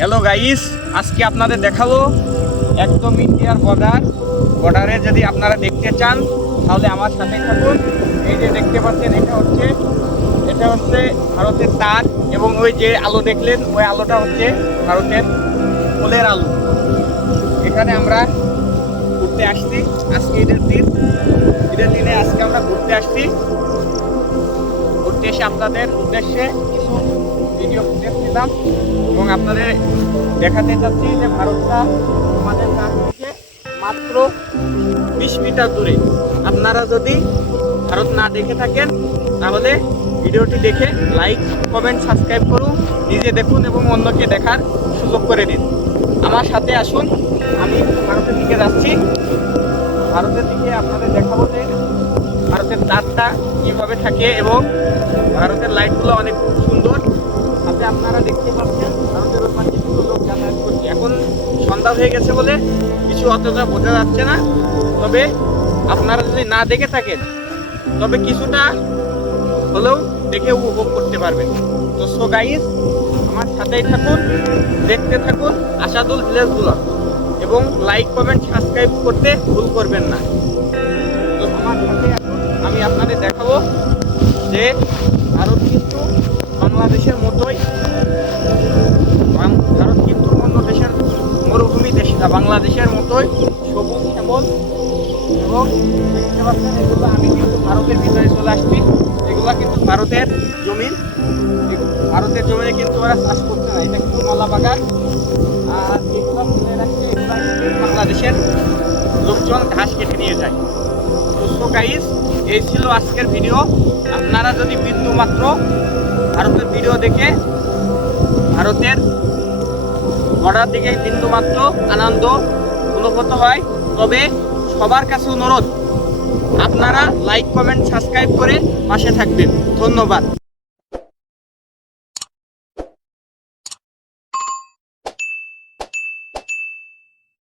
Hello guys, আজকে আপনাদের দেখাবো একদম ইন্ডিয়ার বর্ডারে যদি আপনারা দেখতে চান তাহলে আমার সাথে থাকুন। এই যে দেখতে পাচ্ছেন এটা হচ্ছে ভারতের তার, এবং ওই যে আলো দেখলেন ওই আলোটা হচ্ছে ভারতের ফুলের আলো। এখানে আমরা ঘুরতে আসছি, আজকে ঈদের দিনে আজকে আমরা ঘুরতে আসছি। ঘুরতে এসে আপনাদের উদ্দেশ্যে কিছু ভিডিও ফুটেজ দিলাম এবং আপনাদের দেখাতে চাচ্ছি যে ভারতটা আমাদের কাছ থেকে মাত্র 20 মিটার দূরে। আপনারা যদি ভারত না দেখে থাকেন তাহলে ভিডিওটি দেখে লাইক, কমেন্ট, সাবস্ক্রাইব করুন, নিজে দেখুন এবং অন্যকে দেখার সুযোগ করে দিন। আমার সাথে আসুন, আমি ভারতের দিকে যাচ্ছি। ভারতের দিকে আপনাদের দেখাবো যে ভারতের তারটা কীভাবে থাকে এবং ভারতের লাইটগুলো অনেক সুন্দর। সাথে আপনারা দেখতে পাচ্ছেন ভারতের ওই পাশে কিছু লোক যাতায়াত করছে। এখন সন্ধ্যা হয়ে গেছে বলে কিছু অতটা বোঝা যাচ্ছে না, তবে আপনারা যদি না দেখে থাকেন তবে কিছুটা হলেও দেখে উপভোগ করতে পারবেন। তো সো গাইস, আমার সাথেই থাকুন, দেখতে থাকুন আশাদুল ভিলেজ ব্লগ, এবং লাইক, কমেন্ট, সাবস্ক্রাইব করতে ভুল করবেন না। তো আমার সাথে আমি আপনাদের দেখাবো যে ভারত কিন্তু বাংলাদেশের মতোই, ভারত কিন্তু অন্য দেশের মরুভূমি দেশ না, বাংলাদেশের মতোই সবুজ শ্যামল। এবং দেখতে পাচ্ছেন এগুলো আমি কিন্তু ভারতের ভিতরে চলে আসছি। এগুলো কিন্তু ভারতের জমিন, ভারতের জমিনে কিন্তু ওরা চাষ করছে না, এটা কিন্তু কলা বাগান। আর যেগুলো ফেলে রাখছে এগুলো বাংলাদেশের লোকজন ঘাস কেটে নিয়ে যায়। তো গাইস, এই ছিল আজকের ভিডিও। আপনারা যদি বিন্দু মাত্র ভারতের ভিডিও দেখে ভারতের বর্ডার দিকে বিন্দু মাত্র আনন্দ অনুভূত হয়, তবে সবার কাছে অনুরোধ আপনারা লাইক, কমেন্ট, সাবস্ক্রাইব করে পাশে থাকবেন। ধন্যবাদ।